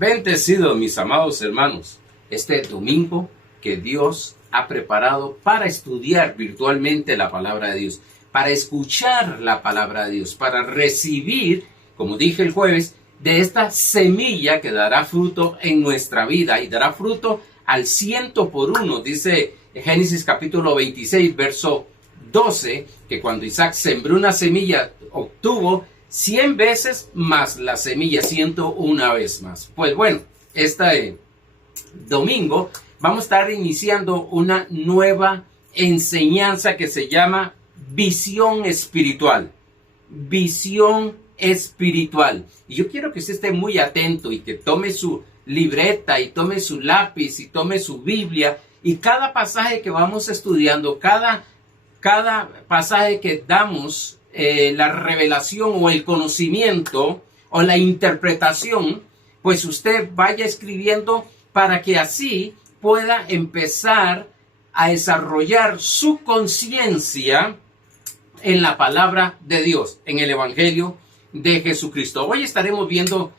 Bendecidos mis amados hermanos, este domingo que Dios ha preparado para estudiar virtualmente la palabra de Dios, para escuchar la palabra de Dios, para recibir, como dije el jueves, de esta semilla que dará fruto en nuestra vida y dará fruto al 100%. Dice Génesis capítulo 26, verso 12, que cuando Isaac sembró una semilla, obtuvo 100 veces más la semilla, 101 vez más. Pues bueno, este domingo vamos a estar iniciando una nueva enseñanza que se llama visión espiritual. Visión espiritual. Y yo quiero que usted esté muy atento y que tome su libreta y tome su lápiz y tome su Biblia, y cada pasaje que vamos estudiando, cada pasaje que damos la revelación o el conocimiento o la interpretación, pues usted vaya escribiendo para que así pueda empezar a desarrollar su conciencia en la palabra de Dios, en el Evangelio de Jesucristo. Hoy estaremos viendo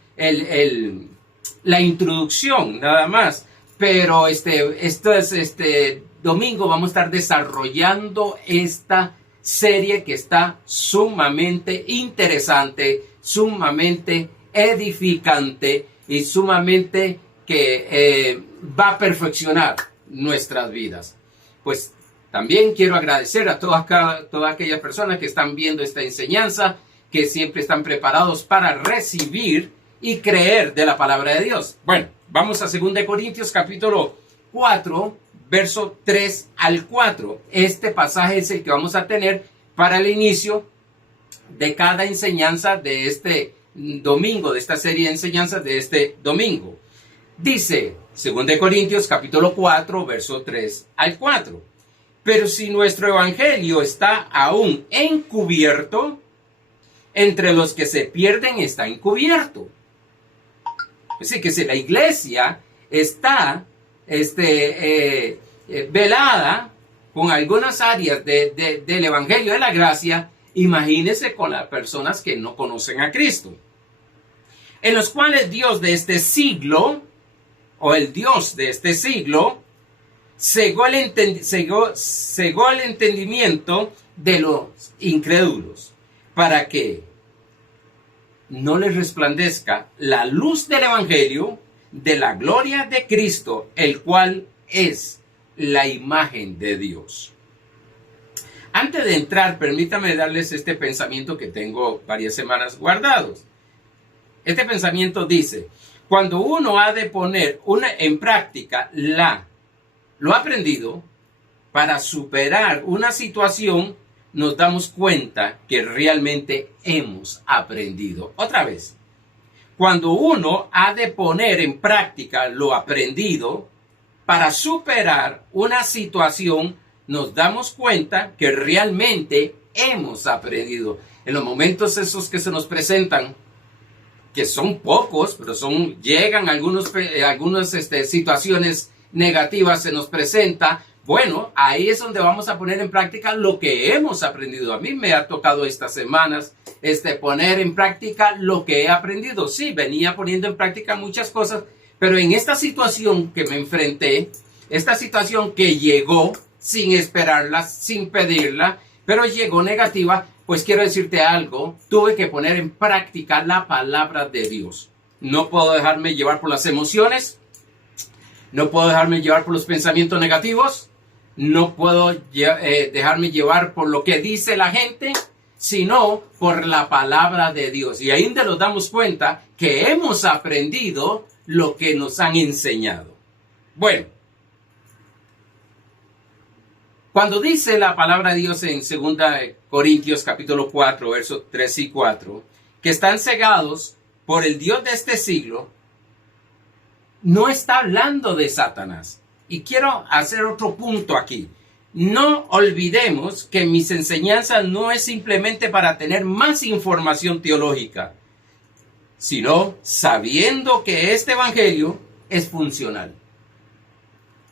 la introducción nada más, pero este domingo vamos a estar desarrollando esta serie que está sumamente interesante, sumamente edificante y sumamente que va a perfeccionar nuestras vidas. Pues también quiero agradecer a todas aquellas personas que están viendo esta enseñanza, que siempre están preparados para recibir y creer de la palabra de Dios. Bueno, vamos a 2 Corintios capítulo 4, verso 3 al 4. Este pasaje es el que vamos a tener para el inicio de cada enseñanza de este domingo, de esta serie de enseñanzas de este domingo. Dice 2 Corintios capítulo 4, verso 3 al 4. Pero si nuestro evangelio está aún encubierto, entre los que se pierden está encubierto. Es decir, que si la iglesia está velada con algunas áreas del evangelio de la gracia, imagínese con las personas que no conocen a Cristo, en los cuales Dios de este siglo, o el Dios de este siglo, cegó el entendimiento de los incrédulos, para que no les resplandezca la luz del evangelio de la gloria de Cristo, el cual es la imagen de Dios. Antes de entrar, permítame darles este pensamiento que tengo varias semanas guardados. Este pensamiento dice: cuando uno ha de poner en práctica lo aprendido para superar una situación, nos damos cuenta que realmente hemos aprendido. Otra vez, cuando uno ha de poner en práctica lo aprendido para superar una situación, nos damos cuenta que realmente hemos aprendido. En los momentos esos que se nos presentan, que son pocos, pero llegan algunas situaciones negativas, se nos presenta. Bueno, ahí es donde vamos a poner en práctica lo que hemos aprendido. A mí me ha tocado estas semanas poner en práctica lo que he aprendido. Sí, venía poniendo en práctica muchas cosas, pero en esta situación que me enfrenté, esta situación que llegó sin esperarla, sin pedirla, pero llegó negativa, pues quiero decirte algo: tuve que poner en práctica la palabra de Dios. No puedo dejarme llevar por las emociones, no puedo dejarme llevar por los pensamientos negativos, no puedo dejarme llevar por lo que dice la gente, sino por la palabra de Dios. Y ahí nos damos cuenta que hemos aprendido lo que nos han enseñado. Bueno, cuando dice la palabra de Dios en 2 Corintios capítulo 4, versos 3 y 4, que están cegados por el Dios de este siglo, no está hablando de Satanás. Y quiero hacer otro punto aquí. No olvidemos que mis enseñanzas no es simplemente para tener más información teológica, sino sabiendo que este evangelio es funcional.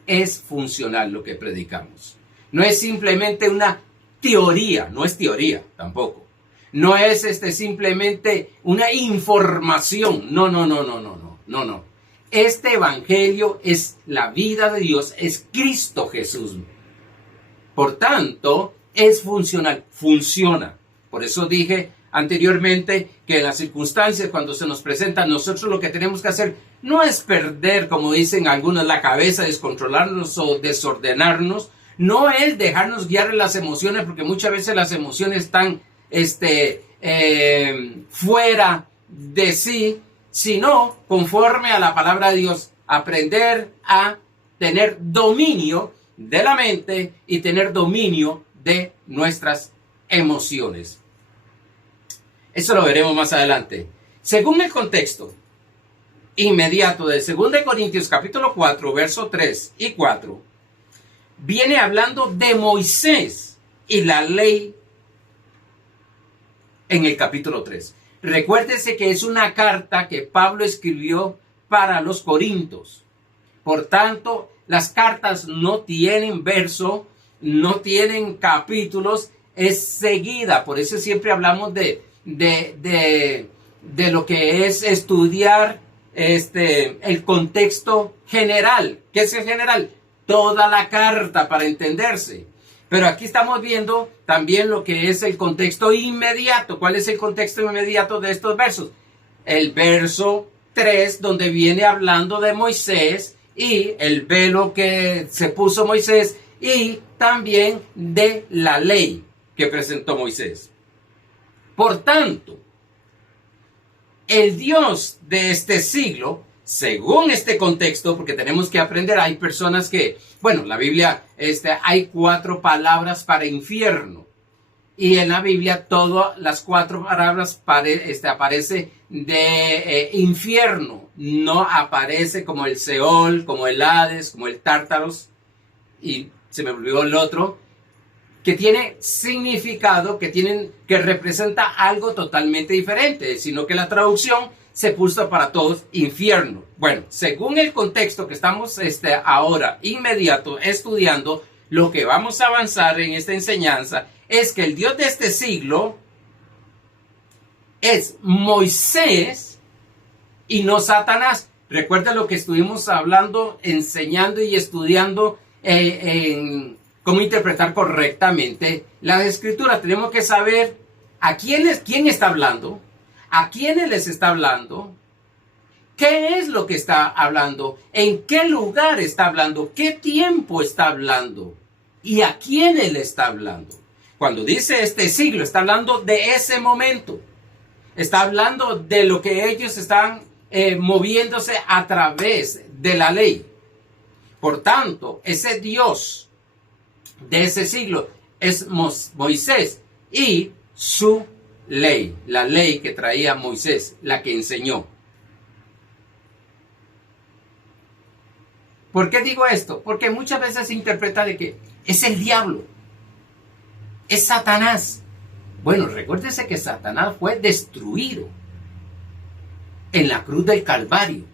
Es funcional lo que predicamos. No es simplemente una teoría, no es teoría tampoco. No es simplemente una información. No. Este evangelio es la vida de Dios, es Cristo Jesús. Por tanto, es funcional, funciona. Por eso dije anteriormente que en las circunstancias, cuando se nos presentan, nosotros lo que tenemos que hacer no es perder, como dicen algunos, la cabeza, descontrolarnos o desordenarnos. No es dejarnos guiar en las emociones, porque muchas veces las emociones están fuera de sí, sino conforme a la palabra de Dios, aprender a tener dominio de la mente y tener dominio de nuestras emociones. Eso lo veremos más adelante. Según el contexto inmediato de 2 Corintios capítulo 4, verso 3 y 4, viene hablando de Moisés y la ley en el capítulo 3. Recuérdese que es una carta que Pablo escribió para los Corintios. Por tanto, las cartas no tienen verso, no tienen capítulos, es seguida. Por eso siempre hablamos de lo que es estudiar el contexto general. ¿Qué es el general? Toda la carta para entenderse. Pero aquí estamos viendo también lo que es el contexto inmediato. ¿Cuál es el contexto inmediato de estos versos? El verso 3, donde viene hablando de Moisés y el velo que se puso Moisés y también de la ley que presentó Moisés. Por tanto, el Dios de este siglo, según este contexto, porque tenemos que aprender, hay personas que, bueno, la Biblia, hay 4 palabras para infierno. Y en la Biblia todas las 4 palabras aparece de infierno. No aparece como el Seol, como el Hades, como el Tártaros. Y se me olvidó el otro. Que tiene significado, que representa algo totalmente diferente. Sino que la traducción se puso para todos infierno. Bueno, según el contexto que estamos ahora inmediato estudiando, lo que vamos a avanzar en esta enseñanza es que el Dios de este siglo es Moisés y no Satanás. Recuerda lo que estuvimos hablando, enseñando y estudiando en cómo interpretar correctamente las escrituras. Tenemos que saber quién está hablando, a quiénes les está hablando, qué es lo que está hablando, en qué lugar está hablando, qué tiempo está hablando y a quiénes le está hablando. Cuando dice este siglo, está hablando de ese momento. Está hablando de lo que ellos están moviéndose a través de la ley. Por tanto, ese Dios de ese siglo es Moisés y su ley, la ley que traía Moisés, la que enseñó. ¿Por qué digo esto? Porque muchas veces se interpreta de que es el diablo, es Satanás. Bueno, recuérdese que Satanás fue destruido en la cruz del Calvario.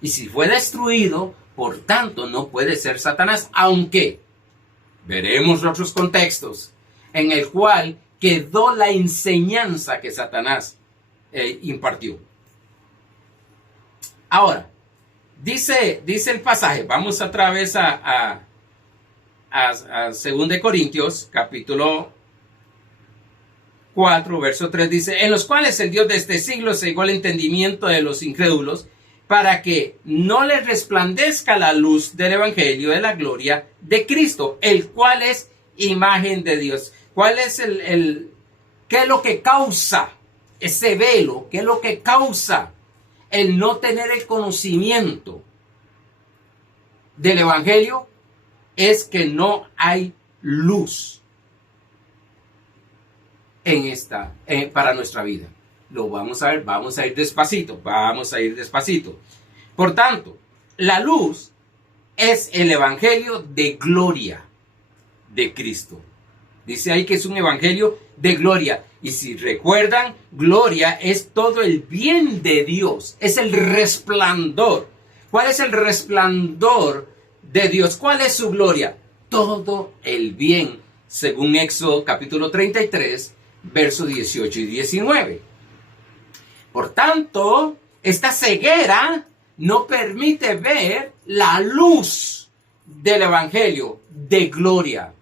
Y si fue destruido, por tanto, no puede ser Satanás, aunque veremos otros contextos en el cual quedó la enseñanza que Satanás impartió. Ahora, dice el pasaje, vamos otra vez a 2 Corintios, capítulo 4, verso 3, dice, en los cuales el Dios de este siglo cegó el entendimiento de los incrédulos, para que no les resplandezca la luz del evangelio de la gloria de Cristo, el cual es imagen de Dios. ¿Cuál es qué es lo que causa ese velo? ¿Qué es lo que causa el no tener el conocimiento del evangelio? Es que no hay luz para nuestra vida. Lo vamos a ver, vamos a ir despacito. Por tanto, la luz es el evangelio de gloria de Cristo. Dice ahí que es un evangelio de gloria. Y si recuerdan, gloria es todo el bien de Dios. Es el resplandor. ¿Cuál es el resplandor de Dios? ¿Cuál es su gloria? Todo el bien, según Éxodo capítulo 33, versos 18 y 19. Por tanto, esta ceguera no permite ver la luz del evangelio de gloria,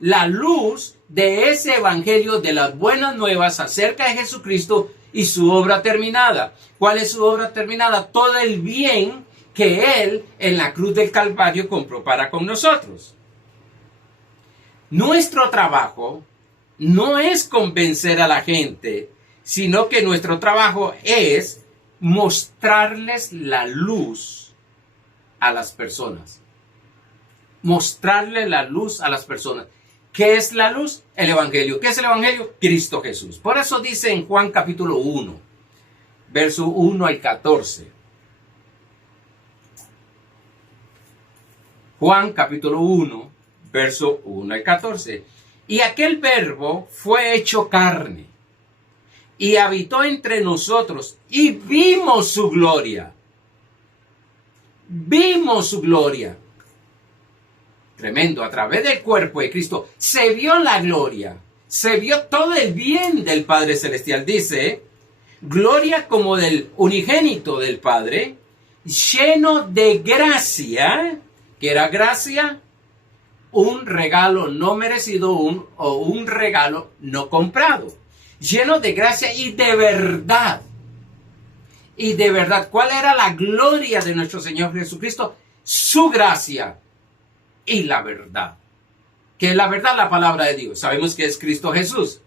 la luz de ese evangelio de las buenas nuevas acerca de Jesucristo y su obra terminada. ¿Cuál es su obra terminada? Todo el bien que Él en la cruz del Calvario compró para con nosotros. Nuestro trabajo no es convencer a la gente, sino que nuestro trabajo es mostrarles la luz a las personas. Mostrarle la luz a las personas. ¿Qué es la luz? El evangelio. ¿Qué es el evangelio? Cristo Jesús. Por eso dice en Juan capítulo 1, verso 1 al 14. Juan capítulo 1, verso 1 al 14. Y aquel verbo fue hecho carne y habitó entre nosotros y vimos su gloria. Vimos su gloria. Tremendo, a través del cuerpo de Cristo se vio la gloria, se vio todo el bien del Padre Celestial. Dice, gloria como del unigénito del Padre, lleno de gracia. ¿Qué era gracia? Un regalo no merecido o un regalo no comprado. Lleno de gracia y de verdad. Y de verdad, ¿cuál era la gloria de nuestro Señor Jesucristo? Su gracia y la verdad. ¿Qué es la verdad? La palabra de Dios. Sabemos que es Cristo Jesús.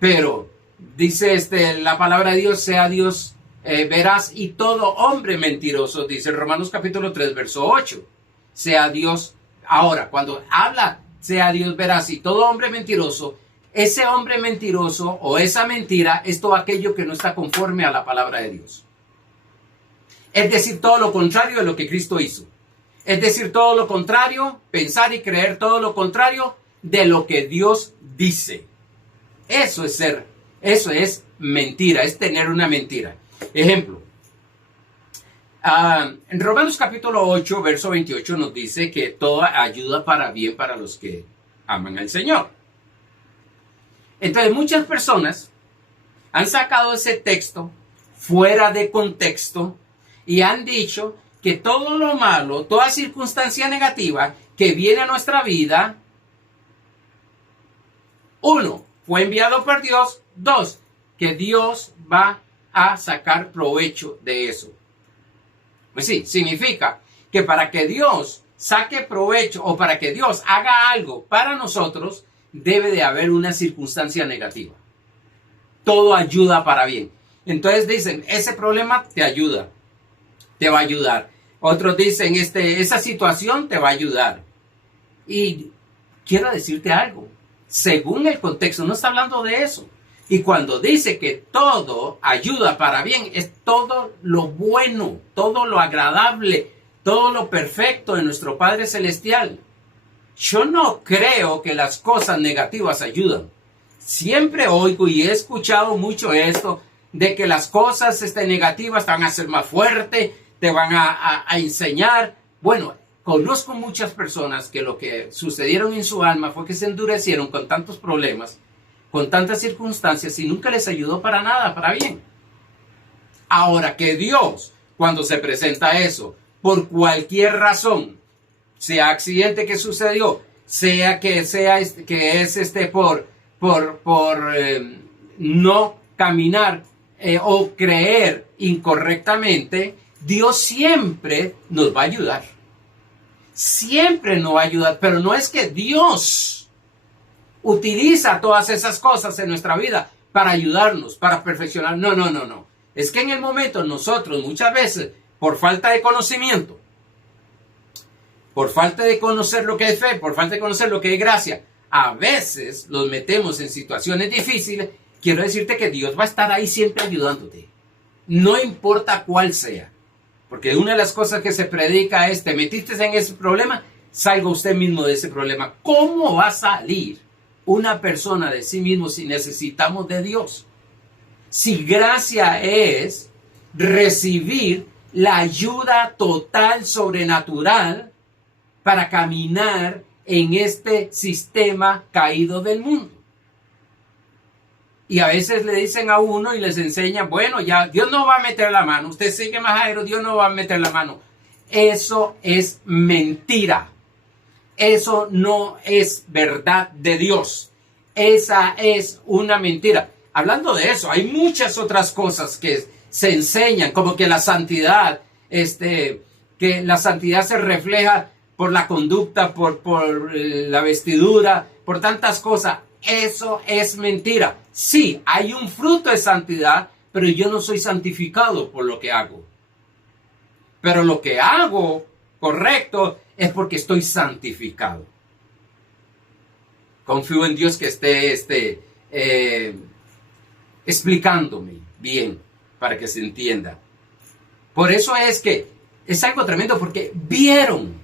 Pero dice la palabra de Dios, sea Dios veraz y todo hombre mentiroso, dice Romanos capítulo 3, verso 8. Sea Dios, ahora, cuando habla, sea Dios veraz y todo hombre mentiroso, ese hombre mentiroso o esa mentira es todo aquello que no está conforme a la palabra de Dios. Es decir, todo lo contrario de lo que Cristo hizo. Es decir, todo lo contrario, pensar y creer todo lo contrario de lo que Dios dice. Eso es mentira, es tener una mentira. Ejemplo, en Romanos capítulo 8, verso 28 nos dice que toda ayuda para bien para los que aman al Señor. Entonces muchas personas han sacado ese texto fuera de contexto y han dicho que todo lo malo, toda circunstancia negativa que viene a nuestra vida, 1, fue enviado por Dios. 2, que Dios va a sacar provecho de eso. Pues sí, significa que para que Dios saque provecho o para que Dios haga algo para nosotros, debe de haber una circunstancia negativa. Todo ayuda para bien. Entonces dicen, ese problema te ayuda, te va a ayudar. Otros dicen, esa situación te va a ayudar. Y quiero decirte algo, según el contexto, no está hablando de eso. Y cuando dice que todo ayuda para bien, es todo lo bueno, todo lo agradable, todo lo perfecto de nuestro Padre Celestial. Yo no creo que las cosas negativas ayudan. Siempre oigo y he escuchado mucho esto, de que las cosas negativas te van a hacer más fuerte, te van a enseñar. Bueno, conozco muchas personas que lo que sucedieron en su alma fue que se endurecieron con tantos problemas, con tantas circunstancias y nunca les ayudó para nada, para bien. Ahora que Dios, cuando se presenta eso, por cualquier razón, sea accidente que sucedió, sea que es por no caminar o creer incorrectamente, Dios siempre nos va a ayudar. Siempre nos va a ayudar, pero no es que Dios utiliza todas esas cosas en nuestra vida para ayudarnos, para perfeccionar. No. Es que en el momento nosotros muchas veces, por falta de conocimiento, por falta de conocer lo que es fe, por falta de conocer lo que es gracia, a veces los metemos en situaciones difíciles. Quiero decirte que Dios va a estar ahí siempre ayudándote. No importa cuál sea. Porque una de las cosas que se predica es, te metiste en ese problema, salga usted mismo de ese problema. ¿Cómo va a salir una persona de sí mismo si necesitamos de Dios? Si gracia es recibir la ayuda total, sobrenatural, para caminar en este sistema caído del mundo. Y a veces le dicen a uno y les enseñan, bueno, ya Dios no va a meter la mano. Usted sigue majadero, Dios no va a meter la mano. Eso es mentira. Eso no es verdad de Dios. Esa es una mentira. Hablando de eso, hay muchas otras cosas que se enseñan, como que la santidad, que la santidad se refleja por la conducta, por la vestidura, por tantas cosas. Eso es mentira. Sí, hay un fruto de santidad, pero yo no soy santificado por lo que hago. Pero lo que hago correcto es porque estoy santificado. Confío en Dios que esté explicándome bien para que se entienda. Por eso es que es algo tremendo, porque vieron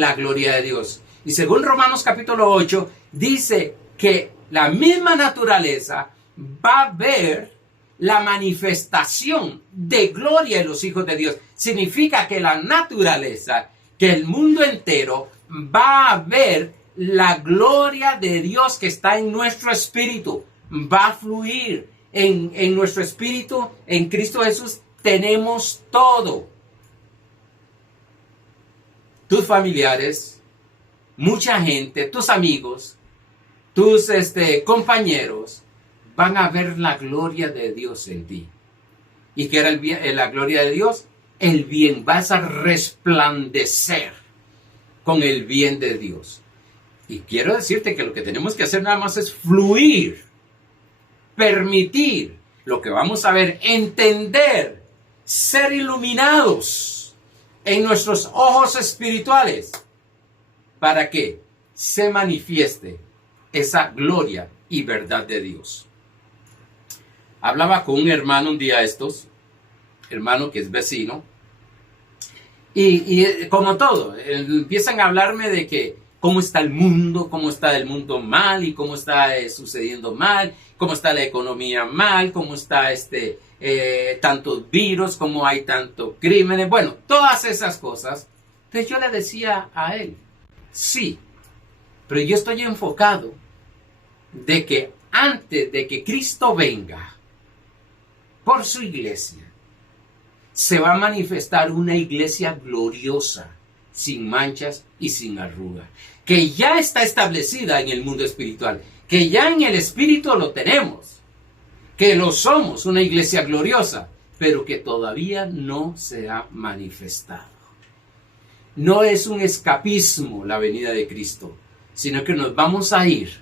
la gloria de Dios. Y según Romanos capítulo 8, dice que la misma naturaleza va a ver la manifestación de gloria de los hijos de Dios. Significa que la naturaleza, que el mundo entero va a ver la gloria de Dios que está en nuestro espíritu. Va a fluir en nuestro espíritu. En Cristo Jesús tenemos todo. Tus familiares, mucha gente, tus amigos, tus compañeros van a ver la gloria de Dios en ti. ¿Y qué era la gloria de Dios? El bien. Vas a resplandecer con el bien de Dios. Y quiero decirte que lo que tenemos que hacer nada más es fluir, permitir lo que vamos a ver, entender, ser iluminados en nuestros ojos espirituales para que se manifieste esa gloria y verdad de Dios. Hablaba con un hermano un día hermano que es vecino, y como todo, empiezan a hablarme de que cómo está el mundo mal, y cómo está sucediendo mal, cómo está la economía mal, cómo está tantos virus, cómo hay tantos crímenes, bueno, todas esas cosas. Entonces yo le decía a él, sí, pero yo estoy enfocado de que antes de que Cristo venga por su iglesia, se va a manifestar una iglesia gloriosa, sin manchas y sin arrugas, que ya está establecida en el mundo espiritual, que ya en el espíritu lo tenemos, que lo somos, una iglesia gloriosa, pero que todavía no se ha manifestado. No es un escapismo la venida de Cristo, sino que nos vamos a ir.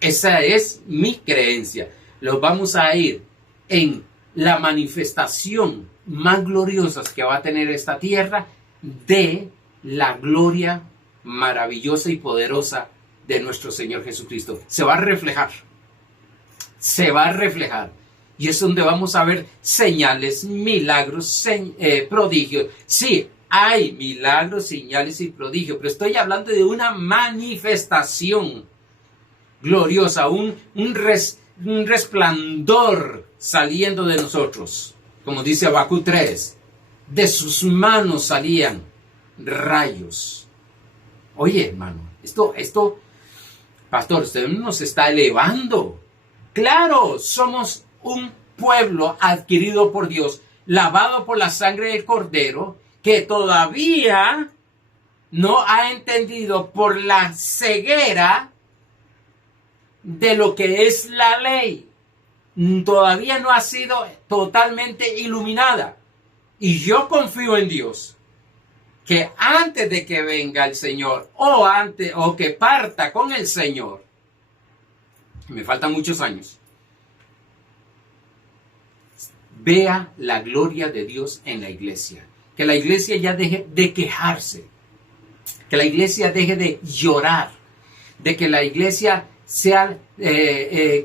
Esa es mi creencia. Nos vamos a ir en la manifestación más gloriosa que va a tener esta tierra de la gloria maravillosa y poderosa de nuestro Señor Jesucristo. Se va a reflejar. Se va a reflejar. Y es donde vamos a ver señales, milagros, prodigios. Sí, hay milagros, señales y prodigios, pero estoy hablando de una manifestación gloriosa, un resplandor saliendo de nosotros. Como dice Habacuc 3, de sus manos salían rayos. Oye, hermano, esto, pastor, usted nos está elevando. Claro, somos un pueblo adquirido por Dios, lavado por la sangre del Cordero, que todavía no ha entendido por la ceguera de lo que es la ley. Todavía no ha sido totalmente iluminada. Y yo confío en Dios que antes de que venga el Señor o que parta con el Señor, me faltan muchos años, vea la gloria de Dios en la iglesia. Que la iglesia ya deje de quejarse, que la iglesia deje de llorar, de que la iglesia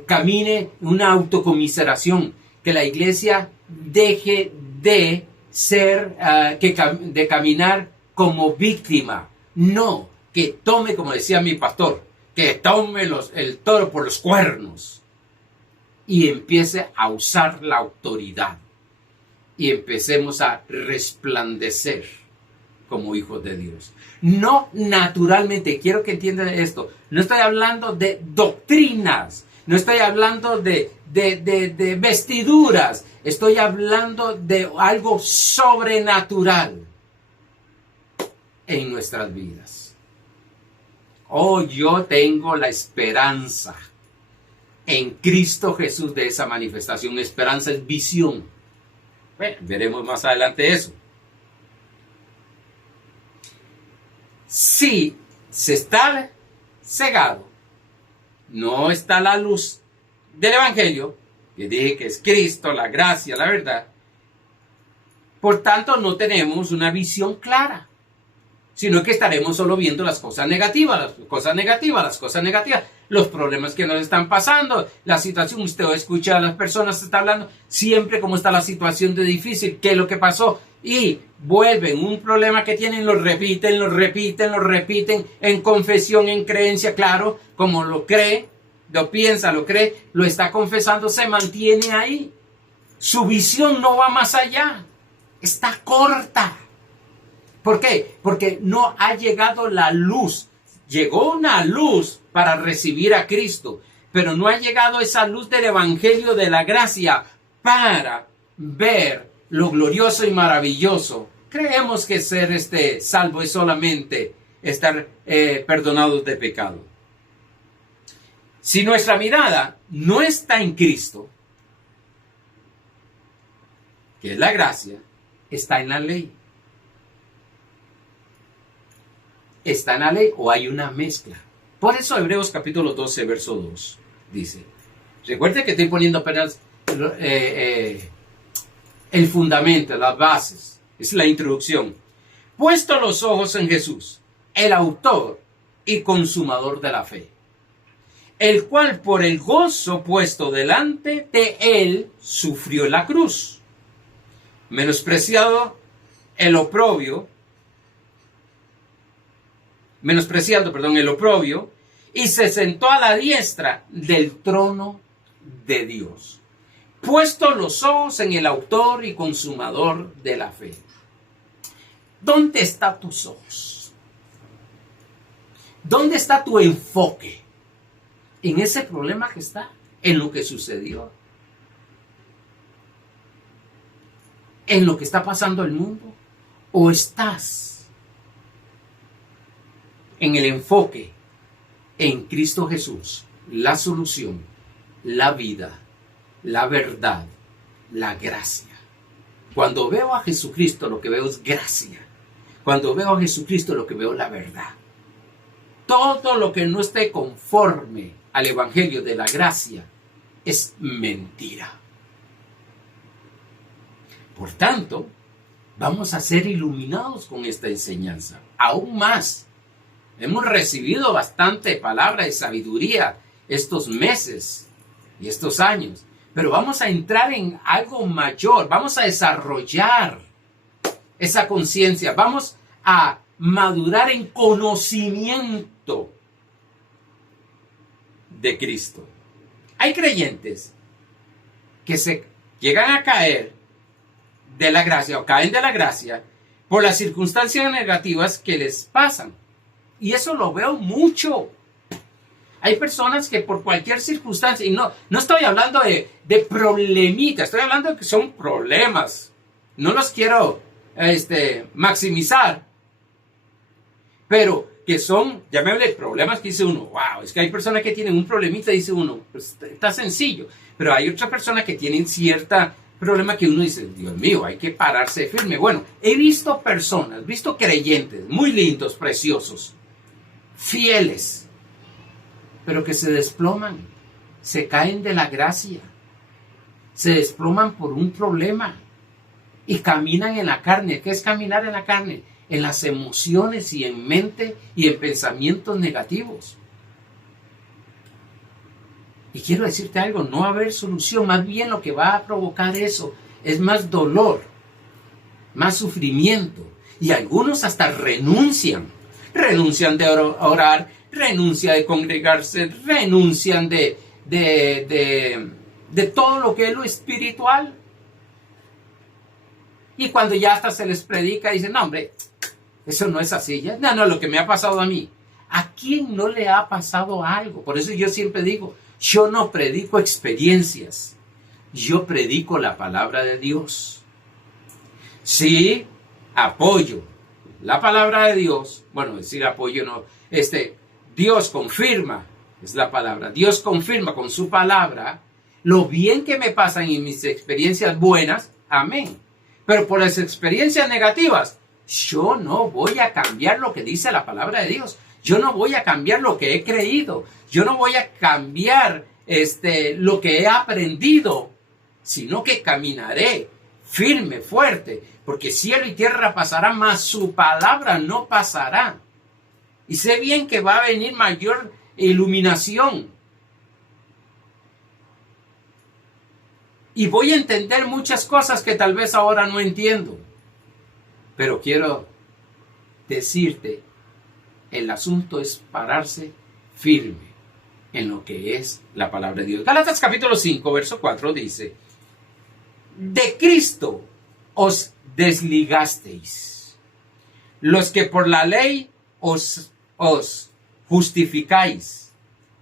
camine una autocomiseración, que la iglesia deje de de caminar como víctima, no, que tome, como decía mi pastor, que tome el toro por los cuernos y empiece a usar la autoridad y empecemos a resplandecer como hijos de Dios. No naturalmente, quiero que entiendan esto, no estoy hablando de doctrinas, no estoy hablando de vestiduras, estoy hablando de algo sobrenatural en nuestras vidas. Oh, yo tengo la esperanza en Cristo Jesús de esa manifestación. Esperanza es visión. Bueno, veremos más adelante eso. Si se está cegado, no está la luz del Evangelio, que dije que es Cristo, la gracia, la verdad, por tanto no tenemos una visión clara, sino que estaremos solo viendo las cosas negativas, los problemas que nos están pasando, la situación. Usted escucha a las personas, está hablando siempre cómo está la situación de difícil, qué es lo que pasó, y vuelven un problema que tienen, lo repiten, en confesión, en creencia, claro, como lo cree, lo piensa, lo cree, lo está confesando, se mantiene ahí. Su visión no va más allá, está corta. ¿Por qué? Porque no ha llegado la luz. Llegó una luz para recibir a Cristo, pero no ha llegado esa luz del Evangelio de la gracia para ver lo glorioso y maravilloso. Creemos que ser salvo es solamente estar perdonados de pecado. Si nuestra mirada no está en Cristo, que es la gracia, está en la ley. Está en la ley o hay una mezcla. Por eso Hebreos capítulo 12, verso 2 dice, recuerde que estoy poniendo apenas el fundamento, las bases, es la introducción. Puesto los ojos en Jesús, el autor y consumador de la fe, el cual por el gozo puesto delante de él sufrió la cruz, menospreciando el oprobio, y se sentó a la diestra del trono de Dios. Puesto los ojos en el autor y consumador de la fe. ¿Dónde están tus ojos? ¿Dónde está tu enfoque? ¿En ese problema que está? ¿En lo que sucedió? ¿En lo que está pasando el mundo? ¿O estás en el enfoque en Cristo Jesús, la solución, la vida, la verdad, la gracia? Cuando veo a Jesucristo, lo que veo es gracia. Cuando veo a Jesucristo, lo que veo es la verdad. Todo lo que no esté conforme al Evangelio de la gracia es mentira. Por tanto, vamos a ser iluminados con esta enseñanza. Aún más. Hemos recibido bastante palabra de sabiduría estos meses y estos años, pero vamos a entrar en algo mayor, vamos a desarrollar esa conciencia, vamos a madurar en conocimiento de Cristo. Hay creyentes que se llegan a caer de la gracia o caen de la gracia por las circunstancias negativas que les pasan. Y eso lo veo mucho. Hay personas que por cualquier circunstancia, y no estoy hablando de problemitas, estoy hablando de que son problemas. No los quiero maximizar. Pero que son, llamémosle problemas que dice uno, wow, es que hay personas que tienen un problemita, dice uno, pues está sencillo. Pero hay otras personas que tienen cierta problema que uno dice, Dios mío, hay que pararse firme. Bueno, he visto personas, visto creyentes muy lindos, preciosos, fieles, pero que se desploman, se caen de la gracia, se desploman por un problema y caminan en la carne. ¿Qué es caminar en la carne? En las emociones y en mente y en pensamientos negativos. Y quiero decirte algo, no va a haber solución, más bien lo que va a provocar eso es más dolor, más sufrimiento, y algunos hasta renuncian de orar, renuncian de congregarse, renuncian de todo lo que es lo espiritual. Y cuando ya hasta se les predica, dicen, no hombre, eso no es así, no, lo que me ha pasado a mí. ¿A quién no le ha pasado algo? Por eso yo siempre digo, Yo no predico experiencias. Yo predico la palabra de Dios. Sí, apoyo la palabra de Dios. Bueno, decir apoyo no. Dios confirma, es la palabra. Dios confirma con su palabra lo bien que me pasan en mis experiencias buenas. Amén. Pero por las experiencias negativas, yo no voy a cambiar lo que dice la palabra de Dios. Yo no voy a cambiar lo que he creído. Yo no voy a cambiar lo que he aprendido, sino que caminaré firme, fuerte, porque cielo y tierra pasarán, mas su palabra no pasará. Y sé bien que va a venir mayor iluminación. Y voy a entender muchas cosas que tal vez ahora no entiendo. Pero quiero decirte, el asunto es pararse firme en lo que es la palabra de Dios. Gálatas capítulo 5, verso 4 dice: de Cristo os desligasteis, los que por la ley os justificáis,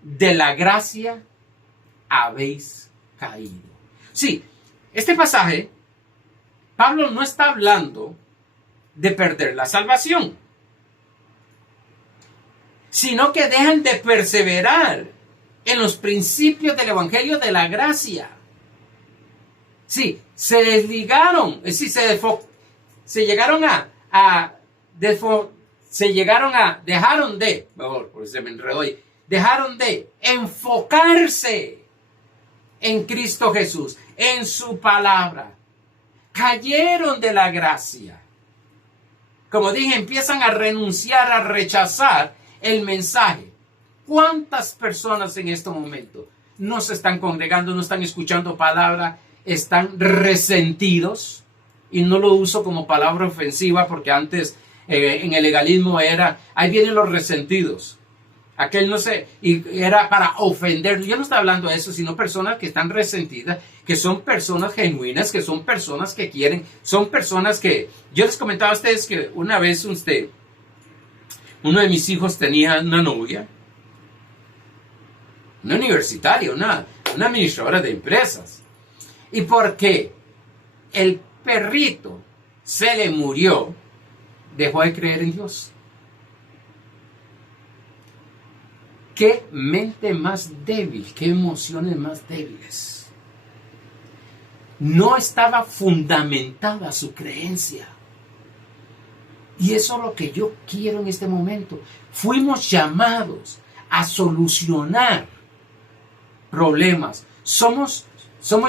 de la gracia habéis caído. Sí, este pasaje, Pablo no está hablando de perder la salvación, sino que dejan de perseverar en los principios del evangelio de la gracia. Sí, se desligaron, sí, dejaron de enfocarse en Cristo Jesús, en su palabra. Cayeron de la gracia. Como dije, empiezan a renunciar, a rechazar el mensaje. ¿Cuántas personas en este momento no se están congregando, no están escuchando palabra, están resentidos? Y no lo uso como palabra ofensiva porque antes en el legalismo era, ahí vienen los resentidos. Aquel no sé, y era para ofender. Yo no estoy hablando de eso, sino personas que están resentidas, que son personas genuinas, que son personas que quieren, son personas que... Yo les comentaba a ustedes que una vez uno de mis hijos tenía una novia, una universitaria, una administradora de empresas. Y porque el perrito se le murió, dejó de creer en Dios. Qué mente más débil, qué emociones más débiles. No estaba fundamentada su creencia. Y eso es lo que yo quiero en este momento. Fuimos llamados a solucionar problemas. Somos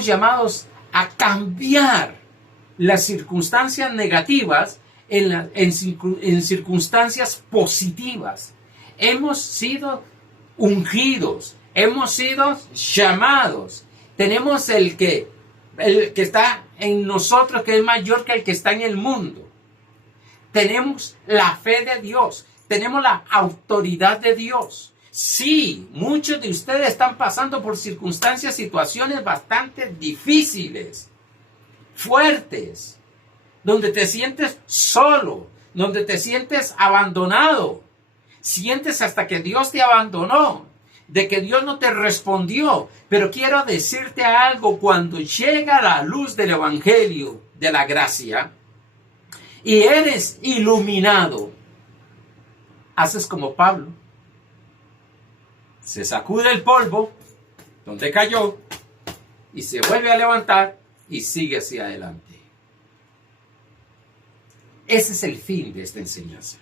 llamados a cambiar las circunstancias negativas en circunstancias positivas. Hemos sido ungidos, hemos sido llamados. Tenemos el que está en nosotros, que es mayor que el que está en el mundo. Tenemos la fe de Dios, tenemos la autoridad de Dios. Sí, muchos de ustedes están pasando por circunstancias, situaciones bastante difíciles, fuertes, donde te sientes solo, donde te sientes abandonado. Sientes hasta que Dios te abandonó, de que Dios no te respondió. Pero quiero decirte algo: cuando llega la luz del evangelio de la gracia y eres iluminado, haces como Pablo. Se sacude el polvo donde cayó y se vuelve a levantar y sigue hacia adelante. Ese es el fin de esta enseñanza.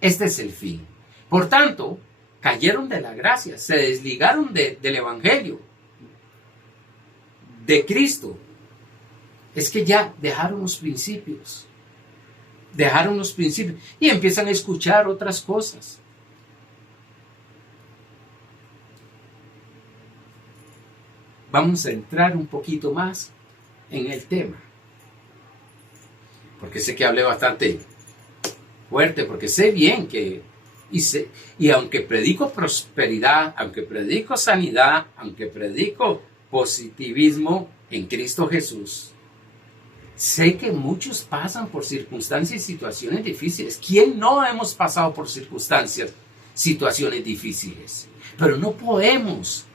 Este es el fin. Por tanto, cayeron de la gracia, se desligaron del evangelio, de Cristo. Es que ya dejaron los principios. Dejaron los principios y empiezan a escuchar otras cosas. Vamos a entrar un poquito más en el tema. Porque sé que hablé bastante fuerte, porque sé bien que, y aunque predico prosperidad, aunque predico sanidad, aunque predico positivismo en Cristo Jesús, sé que muchos pasan por circunstancias y situaciones difíciles. ¿Quién no hemos pasado por circunstancias, situaciones difíciles? Pero no podemos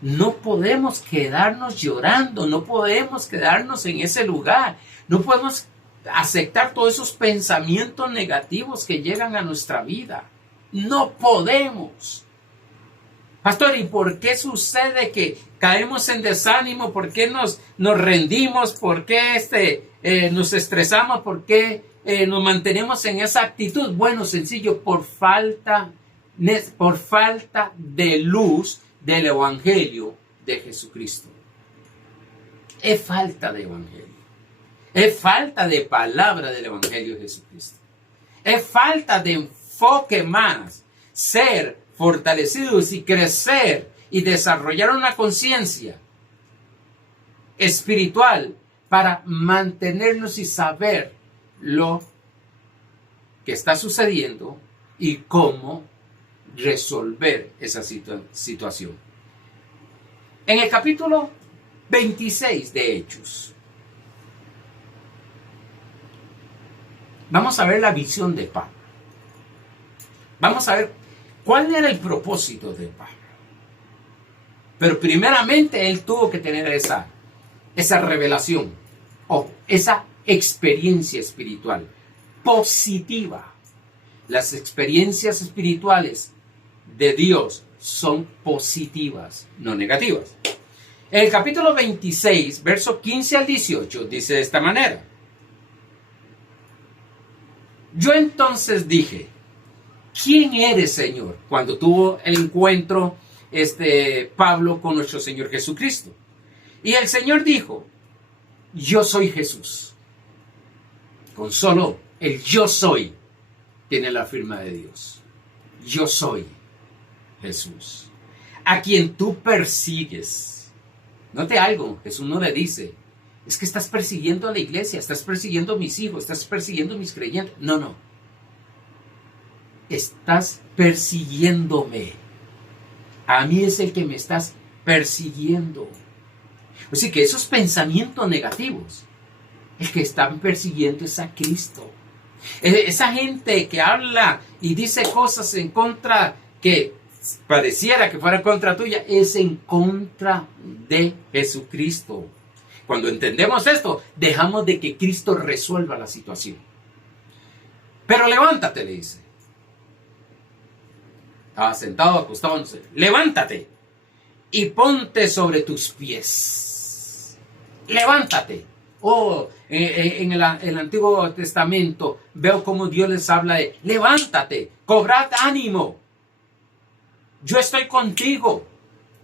No podemos quedarnos llorando, no podemos quedarnos en ese lugar, no podemos aceptar todos esos pensamientos negativos que llegan a nuestra vida. No podemos. Pastor, ¿y por qué sucede que caemos en desánimo? ¿Por qué nos rendimos? ¿Por qué nos estresamos? ¿Por qué nos mantenemos en esa actitud? Bueno, sencillo, por falta de luz del Evangelio de Jesucristo. Es falta de Evangelio. Es falta de palabra del Evangelio de Jesucristo. Es falta de enfoque más. Ser fortalecidos y crecer y desarrollar una conciencia espiritual para mantenernos y saber lo que está sucediendo y cómo resolver esa situación. En el capítulo 26 de Hechos, vamos a ver la visión de Pablo. Vamos a ver cuál era el propósito de Pablo. Pero primeramente él tuvo que tener esa revelación o esa experiencia espiritual positiva. Las experiencias espirituales de Dios son positivas, no negativas. En el capítulo 26, verso 15 al 18, dice de esta manera: yo entonces dije, ¿quién eres, Señor? Cuando tuvo el encuentro Pablo con nuestro Señor Jesucristo. Y el Señor dijo, yo soy Jesús. Con solo el yo soy tiene la firma de Dios. Yo soy Jesús, a quien tú persigues. Note algo, Jesús no le dice, es que estás persiguiendo a la iglesia, estás persiguiendo a mis hijos, estás persiguiendo a mis creyentes. No. Estás persiguiéndome. A mí es el que me estás persiguiendo. Así que esos pensamientos negativos, el que están persiguiendo es a Cristo. Esa gente que habla y dice cosas en contra, que pareciera que fuera contra tuya, es en contra de Jesucristo. Cuando entendemos esto, dejamos de que Cristo resuelva la situación. Pero levántate, le dice. Estaba sentado, acostado, no sé. Levántate y ponte sobre tus pies. Levántate. En el Antiguo Testamento veo cómo Dios les habla de levántate, cobrad ánimo. Yo estoy contigo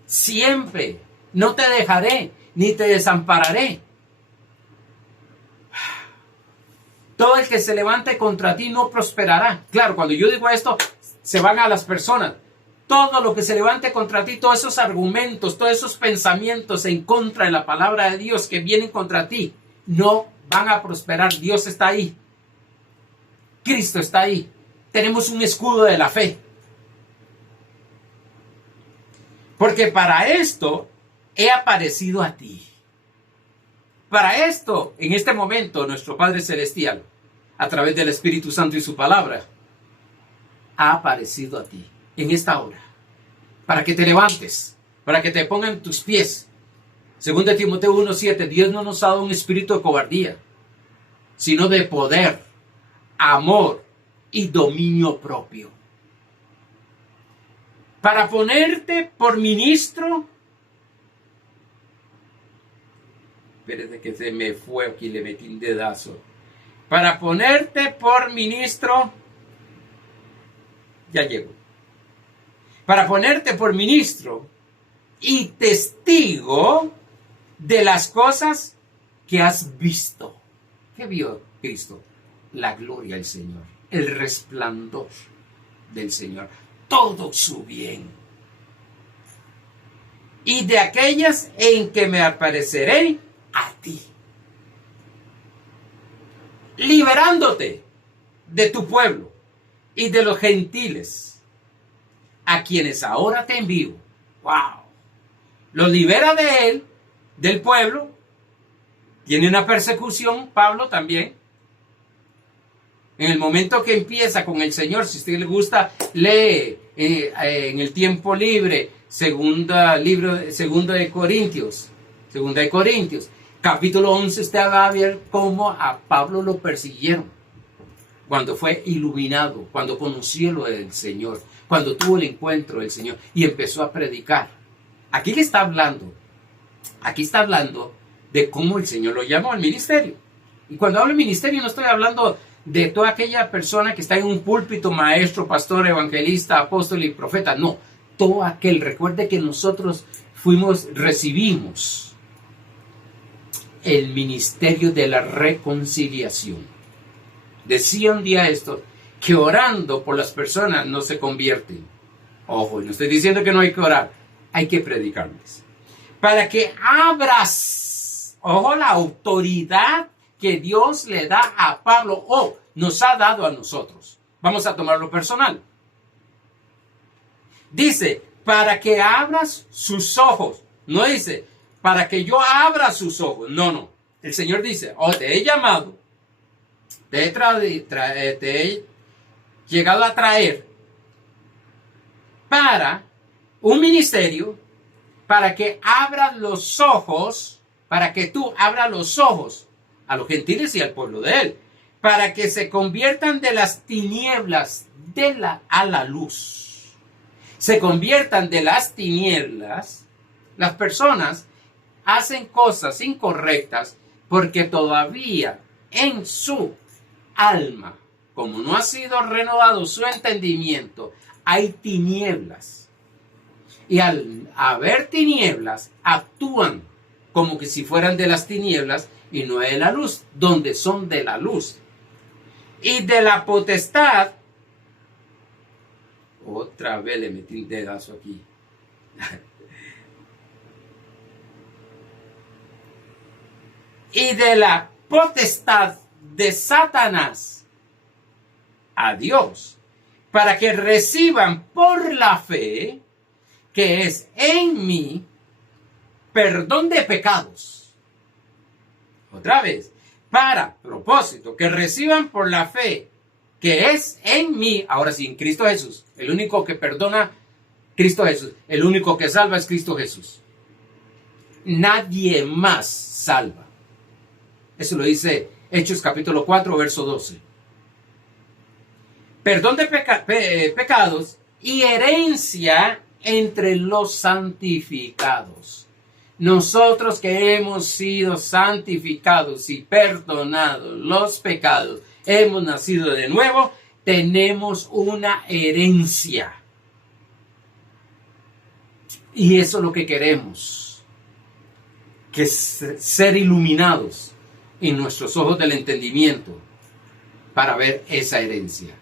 siempre. No te dejaré ni te desampararé. Todo el que se levante contra ti no prosperará. Claro, cuando yo digo esto, se van a las personas. Todo lo que se levante contra ti, todos esos argumentos, todos esos pensamientos en contra de la palabra de Dios que vienen contra ti, no van a prosperar. Dios está ahí. Cristo está ahí. Tenemos un escudo de la fe. Porque para esto he aparecido a ti. Para esto, en este momento, nuestro Padre Celestial, a través del Espíritu Santo y su palabra, ha aparecido a ti en esta hora. Para que te levantes, para que te pongan tus pies. Según de Timoteo 1:7, Dios no nos ha dado un espíritu de cobardía, sino de poder, amor y dominio propio. Para ponerte por ministro. Espérate que se me fue aquí, le metí un dedazo. Para ponerte por ministro. Ya llego. Para ponerte por ministro y testigo de las cosas que has visto. ¿Qué vio Cristo? La gloria del Señor, el resplandor del Señor, todo su bien. Y de aquellas en que me apareceré a ti, liberándote de tu pueblo y de los gentiles, a quienes ahora te envío. ¡Wow! Los libera de él, del pueblo. Tiene una persecución, Pablo también. En el momento que empieza con el Señor, si a usted le gusta, lee en el tiempo libre Segunda de Corintios. Capítulo 11, usted va a ver cómo a Pablo lo persiguieron. Cuando fue iluminado, cuando conoció lo del Señor, cuando tuvo el encuentro del Señor y empezó a predicar. Aquí está hablando de cómo el Señor lo llamó al ministerio. Y cuando hablo de ministerio no estoy hablando de toda aquella persona que está en un púlpito, maestro, pastor, evangelista, apóstol y profeta. No, todo aquel. Recuerde que nosotros recibimos el ministerio de la reconciliación. Decía un día esto, que orando por las personas no se convierten. Ojo, no estoy diciendo que no hay que orar, hay que predicarles. Para que abras, ojo, la autoridad que Dios le da a Pablo o nos ha dado a nosotros. Vamos a tomarlo personal. Dice, para que abras sus ojos. No dice, para que yo abra sus ojos. No. El Señor dice, te he llamado, te he llegado a traer para un ministerio, para que abras los ojos, para que tú abras los ojos a los gentiles y al pueblo de él, para que se conviertan de las tinieblas a la luz. Se conviertan de las tinieblas. Las personas hacen cosas incorrectas porque todavía en su alma, como no ha sido renovado su entendimiento, hay tinieblas. Y al haber tinieblas, actúan como que si fueran de las tinieblas y no de la luz, donde son de la luz. Y de la potestad, otra vez le metí un dedazo aquí. Y de la potestad de Satanás a Dios, para que reciban por la fe que es en mí perdón de pecados. Otra vez, para propósito, que reciban por la fe que es en mí, ahora sí, en Cristo Jesús. El único que perdona, Cristo Jesús. El único que salva es Cristo Jesús. Nadie más salva. Eso lo dice Hechos capítulo 4, verso 12. Perdón de pecados y herencia entre los santificados. Nosotros que hemos sido santificados y perdonados los pecados, hemos nacido de nuevo, tenemos una herencia. Y eso es lo que queremos, que ser iluminados en nuestros ojos del entendimiento para ver esa herencia.